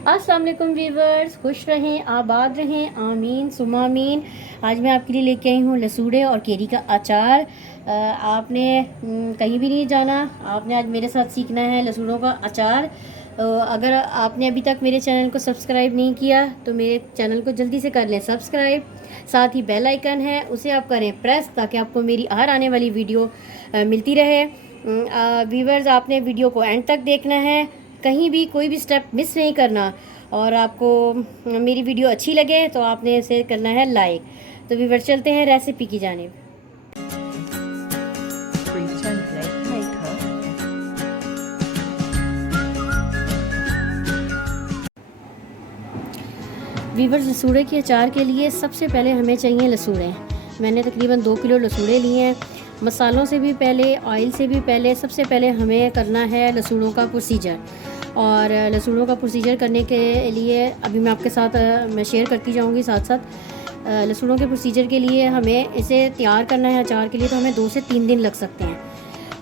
अस्सलाम वालेकुम वीवर्स, खुश रहें, आबाद रहें, आमीन सुमा आमीन। आज मैं आपके लिए लेके आई हूँ लसूड़े और केरी का अचार। आपने कहीं भी नहीं जाना, आपने आज मेरे साथ सीखना है लसूड़ों का अचार। अगर आपने अभी तक मेरे चैनल को सब्सक्राइब नहीं किया तो मेरे चैनल को जल्दी से कर लें सब्सक्राइब। साथ ही बेल आइकन है उसे आप करें प्रेस, ताकि आपको मेरी हर आने वाली वीडियो मिलती रहे। वीवर्स, आपने वीडियो को एंड तक देखना है, कहीं भी कोई भी स्टेप मिस नहीं करना। और आपको मेरी वीडियो अच्छी लगे तो आपने इसे करना है लाइक। तो व्यूअर्स, चलते हैं रेसिपी की जानिब। व्यूअर्स, लसूड़े के अचार के लिए सबसे पहले हमें चाहिए लसूड़े। मैंने तकरीबन 2 किलो लसूड़े लिए हैं। मसालों से भी पहले, ऑयल से भी पहले, सबसे पहले हमें करना है लसूड़ों का प्रोसीजर। और लसूड़ों का प्रोसीजर करने के लिए अभी मैं आपके साथ मैं शेयर करती जाऊंगी साथ साथ। लसूड़ों के प्रोसीजर के लिए हमें इसे तैयार करना है अचार के लिए, तो हमें 2 से 3 दिन लग सकते हैं।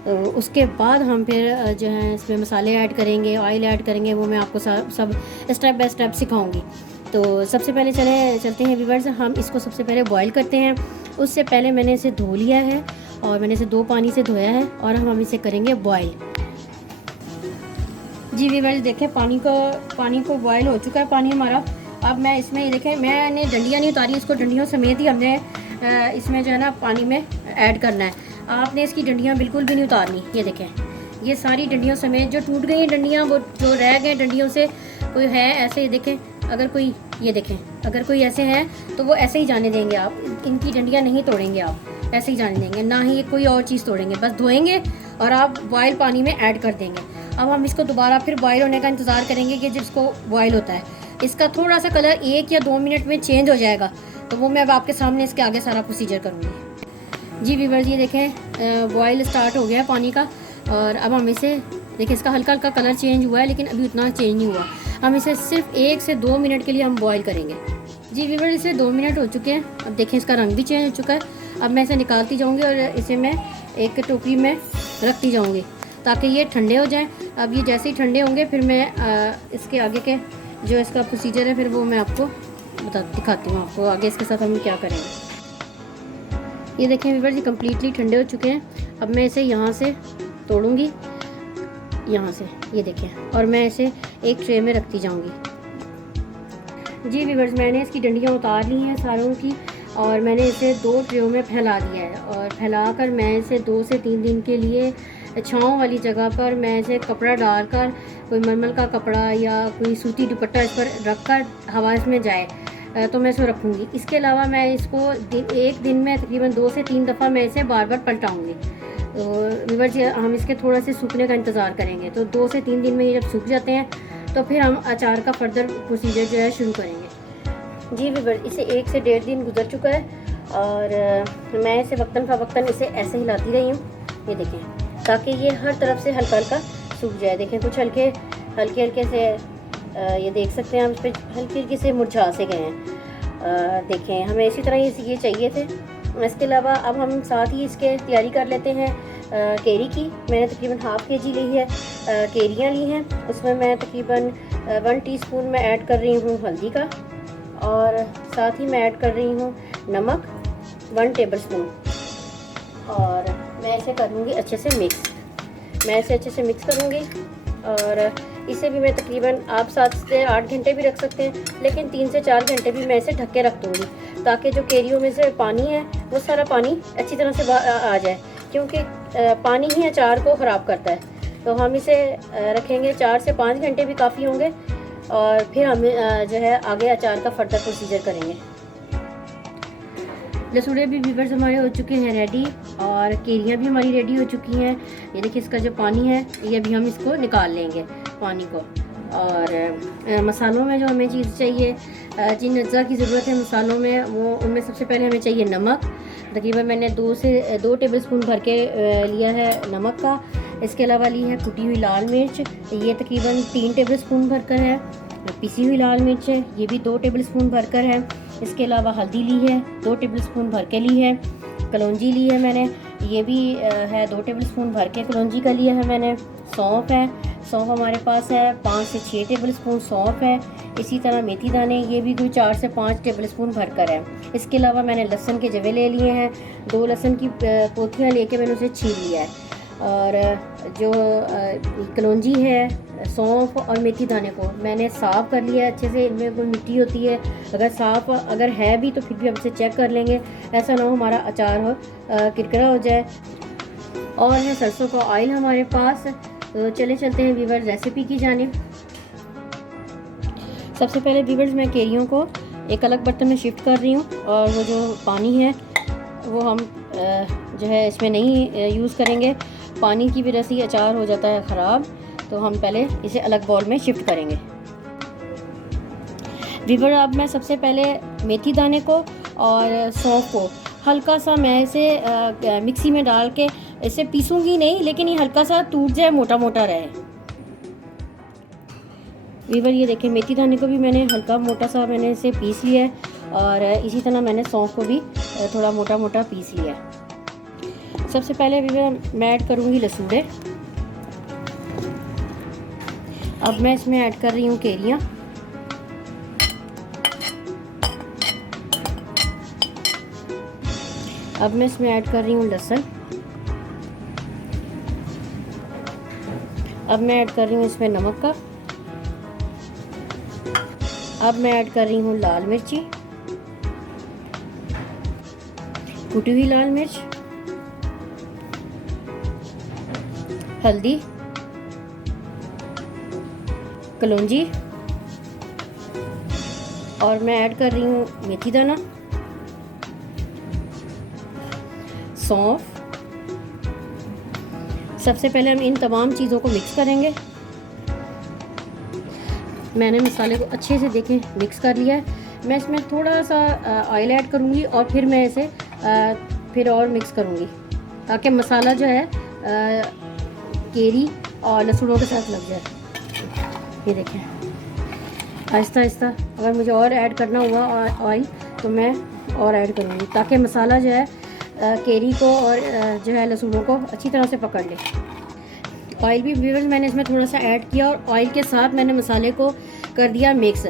तो उसके बाद हम फिर जो है इसमें मसाले ऐड करेंगे, ऑयल ऐड करेंगे, वो मैं आपको सब स्टेप बाय स्टेप सिखाऊंगी। तो सबसे पहले चलते हैं व्यूअर्स, हम इसको सबसे पहले बॉईल करते हैं। उससे पहले मैंने इसे धो लिया है और मैंने इसे 2 पानी से धोया है और हम इसे करेंगे बॉईल। जी व्यूअर्स, देखें पानी को बॉईल हो चुका है पानी हमारा। अब मैं इसमें ये देखें, मैंने डंडियाँ नहीं उतारी, इसको डंडियों समेत ही हमने इसमें जो है ना पानी में ऐड करना है। आपने इसकी डंडियाँ बिल्कुल भी नहीं उतारनी। ये देखें, ये सारी डंडियों समेत जो टूट गई हैं डंडियाँ, वो जो रह गए डंडियों से कोई है ऐसे, देखें अगर कोई, ये देखें अगर कोई ऐसे है तो वो ऐसे ही जाने देंगे आप, इनकी डंडियाँ नहीं तोड़ेंगे आप, ऐसे ही जाने देंगे, ना ही कोई और चीज़ तोड़ेंगे, बस धोएंगे और आप बॉयल पानी में ऐड कर देंगे। अब हम इसको दोबारा फिर बॉयल होने का इंतज़ार करेंगे कि जिसको बॉयल होता है इसका थोड़ा सा कलर 1 या 2 मिनट में चेंज हो जाएगा, तो वो मैं अब आपके सामने इसके आगे सारा प्रोसीजर करूँगी। जी व्यूअर्स, ये देखें बॉयल स्टार्ट हो गया है पानी का। और अब हम इसे देखिए, इसका हल्का हल्का कलर चेंज हुआ है, लेकिन अभी उतना चेंज नहीं हुआ। हम इसे सिर्फ 1 से 2 मिनट के लिए हम बॉयल करेंगे। जी व्यूअर्स, इसे 2 मिनट हो चुके हैं। अब देखें इसका रंग भी चेंज हो चुका है। अब मैं इसे निकालती जाऊँगी और इसे मैं एक टोकरी में रखती जाऊँगी ताकि ये ठंडे हो जाएं। अब ये जैसे ही ठंडे होंगे फिर मैं इसके आगे के जो इसका प्रोसीजर है फिर वो मैं आपको दिखाती हूँ आपको आगे इसके साथ हम क्या करेंगे। ये देखें व्यूअर्स, ये कम्प्लीटली ठंडे हो चुके हैं। अब मैं इसे यहाँ से तोड़ूँगी, यहाँ से, ये देखें, और मैं इसे एक ट्रे में रखती जाऊँगी। जी व्यूअर्स, मैंने इसकी डंडियाँ उतार ली हैं सारों की और मैंने इसे 2 ट्रेयों में फैला दिया है। और फैलाकर मैं इसे 2 से 3 दिन के लिए छाँव वाली जगह पर मैं इसे कपड़ा डालकर, कोई मलमल का कपड़ा या कोई सूती दुपट्टा इस पर रखकर हवा इसमें जाए तो मैं इसको रखूँगी। इसके अलावा मैं इसको एक दिन में तकरीबन 2 से 3 दफ़ा मैं इसे बार बार पलटाऊँगी। तो व्यूअर्स, हम इसके थोड़ा से सूखने का इंतज़ार करेंगे। तो 2 से 3 दिन में ये जब सूख जाते हैं तो फिर हम अचार का फर्दर प्रोसीजर जो है शुरू करेंगे। जी व्यूअर्स, इसे 1 से 1.5 दिन गुजर चुका है और मैं इसे वक्तन फ़वक्तन इसे ऐसे हिलाती रही हूँ, ये देखें, ताकि ये हर तरफ से हल्का हल्का सूख जाए। देखें कुछ हल्के हल्के से ये देख सकते हैं हम इस पर हल्के हल्के से मुरझा से गए हैं। देखें, हमें इसी तरह ये चाहिए थे। इसके अलावा अब हम साथ ही इसके तैयारी कर लेते हैं केरी की। मैंने तकरीबन ½ kg ली है, केरियाँ ली हैं। उसमें मैं तकरीबन 1 टीस्पून में ऐड कर रही हूँ हल्दी का और साथ ही मैं ऐड कर रही हूँ नमक 1 टेबलस्पून। और मैं इसे करूँगी अच्छे से मिक्स। मैं इसे अच्छे से मिक्स करूँगी और इसे भी मैं तकरीबन आप 7 से 8 घंटे भी रख सकते हैं, लेकिन 3 से 4 घंटे भी मैं इसे ढक के रख दूँगी ताकि जो केरियों में से पानी है वो सारा पानी अच्छी तरह से आ जाए, क्योंकि पानी ही अचार को ख़राब करता है। तो हम इसे रखेंगे 4 से 5 घंटे भी काफ़ी होंगे और फिर हम जो है आगे अचार का फर्दर प्रोसीजर करेंगे। लसूड़े भी व्यूअर्स हमारे हो चुके हैं रेडी और केरियाँ भी हमारी रेडी हो चुकी हैं। ये देखिए, इसका जो पानी है ये अभी हम इसको निकाल लेंगे पानी को। और मसालों में जो हमें चीज़ चाहिए, जिन अज्जा की ज़रूरत है मसालों में, वो उनमें सबसे पहले हमें चाहिए नमक। तकरीबन मैंने 2 टेबलस्पून भर के लिया है नमक का। इसके अलावा ली है कुटी हुई लाल मिर्च, ये तकरीबन 3 टेबलस्पून भरकर है। पिसी हुई लाल मिर्च है, ये भी 2 टेबलस्पून भरकर है। इसके अलावा हल्दी ली है 2 टेबलस्पून भर के ली है। कलौंजी ली है मैंने, ये भी है 2 टेबलस्पून भर के कलौंजी का लिया है मैंने। सौंफ है, सौंफ हमारे पास है 5 से 6 टेबल स्पून सौंफ है। इसी तरह मेथी दाने, ये भी कोई 4 से 5 टेबल स्पून भर कर है। इसके अलावा मैंने लहसुन के जवे ले लिए हैं, 2 लहसुन की पोथियाँ लेके मैंने उसे छील लिया है। और जो कलौंजी है, सौंफ और मेथी दाने को मैंने साफ़ कर लिया है अच्छे से। इनमें कोई मिट्टी होती है, अगर है भी तो फिर भी हम इसे चेक कर लेंगे, ऐसा ना हो हमारा अचार हो किरकिरा हो जाए। और है सरसों का ऑयल हमारे पास। तो चलते हैं व्यूअर्स रेसिपी की जानिब। सबसे पहले व्यूअर्स मैं केरियों को एक अलग बर्तन में शिफ्ट कर रही हूँ, और वो जो पानी है वो हम जो है इसमें नहीं यूज़ करेंगे। पानी की वजह से ही अचार हो जाता है ख़राब, तो हम पहले इसे अलग बाउल में शिफ्ट करेंगे। व्यूअर अब मैं सबसे पहले मेथी दाने को और सौंफ को हल्का सा मैं इसे मिक्सी में डाल के इसे पीसूंगी नहीं, लेकिन ये हल्का सा टूट जाए, मोटा मोटा रहे। व्यूअर ये देखिए मेथी दाने को भी मैंने हल्का मोटा सा मैंने इसे पीस लिया है, और इसी तरह मैंने सौंफ को भी थोड़ा मोटा मोटा पीस लिया है। सबसे पहले व्यूअर मैं ऐड करूँगी लसूड़े। अब मैं इसमें ऐड कर रही हूँ केरियाँ। अब मैं इसमें ऐड कर रही हूँ लहसुन। अब मैं ऐड कर रही हूँ इसमें नमक का। अब मैं ऐड कर रही हूँ लाल मिर्ची, कुटी हुई लाल मिर्च, हल्दी, कलौंजी, और मैं ऐड कर रही हूँ मेथी दाना, सौंफ। सबसे पहले हम इन तमाम चीज़ों को मिक्स करेंगे। मैंने मसाले को अच्छे से देखें मिक्स कर लिया है। मैं इसमें थोड़ा सा ऑयल ऐड करूँगी और फिर मैं इसे फिर और मिक्स करूँगी, ताकि मसाला जो है केरी और लहसुनों के साथ लग जाए। ये देखें आहिस्ता आहिस्ता, अगर मुझे और ऐड करना हुआ ऑयल तो मैं और ऐड करूँगी, ताकि मसाला जो है केरी को और जो है लहसुनों को अच्छी तरह से पकड़ ले। ऑयल भी व्यूअर्स मैंने इसमें थोड़ा सा ऐड किया, और ऑयल के साथ मैंने मसाले को कर दिया मिक्स।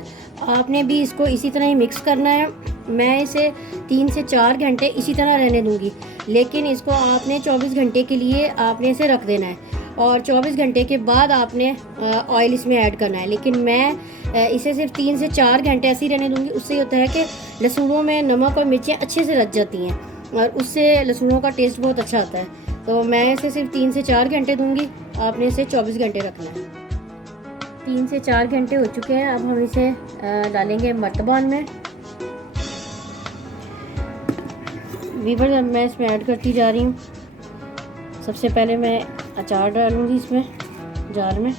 आपने भी इसको इसी तरह ही मिक्स करना है। मैं इसे 3 से 4 घंटे इसी तरह रहने दूंगी, लेकिन इसको आपने 24 घंटे के लिए आपने इसे रख देना है, और 24 घंटे के बाद आपने ऑयल इसमें ऐड करना है। लेकिन मैं इसे सिर्फ 3 से 4 घंटे ऐसे ही रहने दूंगी। उससे ये होता है कि लहसुनों में नमक और मिर्चें अच्छे से रच जाती हैं, और उससे लहसुनों का टेस्ट बहुत अच्छा आता है। तो मैं इसे सिर्फ 3 से 4 घंटे दूंगी, आपने इसे 24 घंटे रखना है। 3 से 4 घंटे हो चुके हैं। अब हम इसे डालेंगे मर्तबान में। व्यूअर्स अब मैं इसमें ऐड करती जा रही हूँ। सबसे पहले मैं अचार डालूँगी इसमें जार में।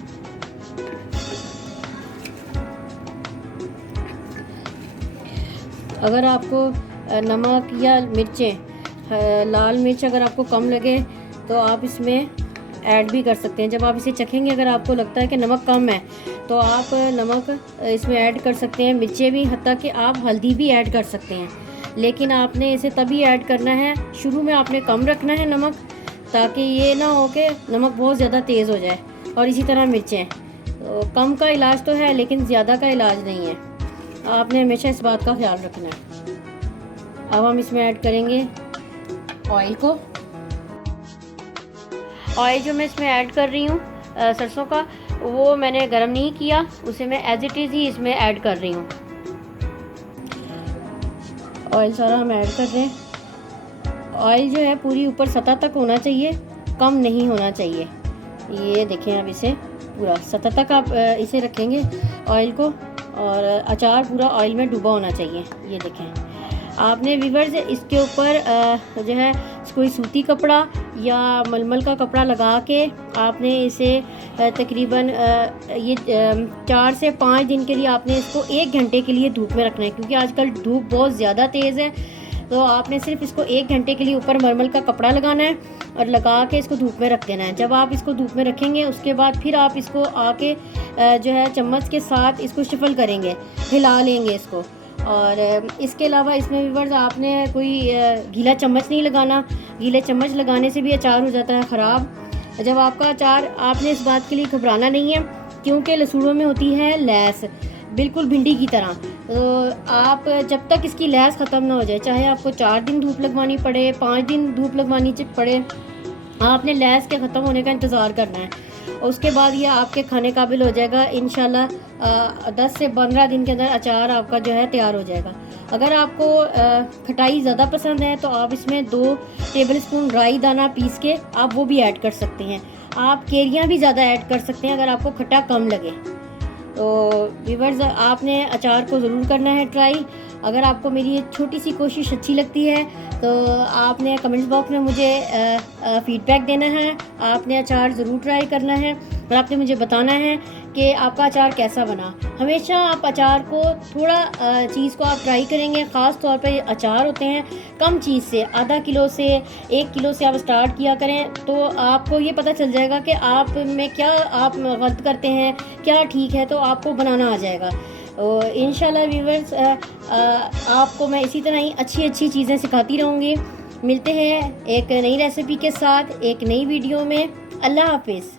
अगर आपको नमक या मिर्चें, लाल मिर्च अगर आपको कम लगे तो आप इसमें ऐड भी कर सकते हैं। जब आप इसे चखेंगे, अगर आपको लगता है कि नमक कम है तो आप नमक इसमें ऐड कर सकते हैं, मिर्चें भी, हत्ता कि आप हल्दी भी ऐड कर सकते हैं। लेकिन आपने इसे तभी ऐड करना है, शुरू में आपने कम रखना है नमक, ताकि ये ना हो कि नमक बहुत ज़्यादा तेज़ हो जाए। और इसी तरह मिर्चें, तो कम का इलाज तो है लेकिन ज़्यादा का इलाज नहीं है, आपने हमेशा इस बात का ख्याल रखना है। अब हम इसमें ऐड करेंगे ऑयल को। ऑयल जो मैं इसमें ऐड कर रही हूँ सरसों का, वो मैंने गरम नहीं किया, उसे मैं एज इट इज़ ही इसमें ऐड कर रही हूँ। ऑयल सारा हम ऐड कर रहे हैं। ऑयल जो है पूरी ऊपर सतह तक होना चाहिए, कम नहीं होना चाहिए। ये देखें, अब इसे पूरा सतह तक आप इसे रखेंगे ऑयल को, और अचार पूरा ऑयल में डूबा होना चाहिए। ये देखें, आपने व्यूअर्स इसके ऊपर जो है कोई सूती कपड़ा या मलमल का कपड़ा लगा के आपने इसे तकरीबन ये 4 से 5 दिन के लिए आपने इसको 1 घंटे के लिए धूप में रखना है, क्योंकि आजकल धूप बहुत ज़्यादा तेज़ है। तो आपने सिर्फ इसको 1 घंटे के लिए ऊपर मलमल का कपड़ा लगाना है और लगा के इसको धूप में रख देना है। जब आप इसको धूप में रखेंगे, उसके बाद फिर आप इसको आके जो है चम्मच के साथ इसको शफल करेंगे, हिला लेंगे इसको। और इसके अलावा इसमें व्यूअर्स आपने कोई गीला चम्मच नहीं लगाना, गीले चम्मच लगाने से भी अचार हो जाता है ख़राब। जब आपका अचार, आपने इस बात के लिए घबराना नहीं है क्योंकि लसूड़ों में होती है लैस, बिल्कुल भिंडी की तरह। तो आप जब तक इसकी लैस ख़त्म ना हो जाए, चाहे आपको 4 दिन धूप लगवानी पड़े, 5 दिन धूप लगवानी पड़े, आपने लैस के ख़त्म होने का इंतज़ार करना है। उसके बाद ये आपके खाने काबिल हो जाएगा इंशाल्लाह। 10 से 15 दिन के अंदर अचार आपका जो है तैयार हो जाएगा। अगर आपको खटाई ज़्यादा पसंद है तो आप इसमें 2 टेबलस्पून राई दाना पीस के आप वो भी ऐड कर सकते हैं। आप केरियाँ भी ज़्यादा ऐड कर सकते हैं अगर आपको खट्टा कम लगे। तो व्यूअर्स, आपने अचार को ज़रूर करना है ट्राई। अगर आपको मेरी ये छोटी सी कोशिश अच्छी लगती है तो आपने कमेंट्स बॉक्स में मुझे फ़ीडबैक देना है। आपने अचार ज़रूर ट्राई करना है और आपने मुझे बताना है कि आपका अचार कैसा बना। हमेशा आप अचार को थोड़ा चीज़ को आप ट्राई करेंगे, ख़ास तौर पे अचार होते हैं कम चीज़ से, आधा किलो से 1 किलो से आप स्टार्ट किया करें तो आपको ये पता चल जाएगा कि आप में क्या आप गलत करते हैं, क्या ठीक है, तो आपको बनाना आ जाएगा। और इंशाल्लाह व्यूअर्स, आपको मैं इसी तरह ही अच्छी चीज़ें सिखाती रहूँगी। मिलते हैं एक नई रेसिपी के साथ एक नई वीडियो में। अल्लाह हाफिज़।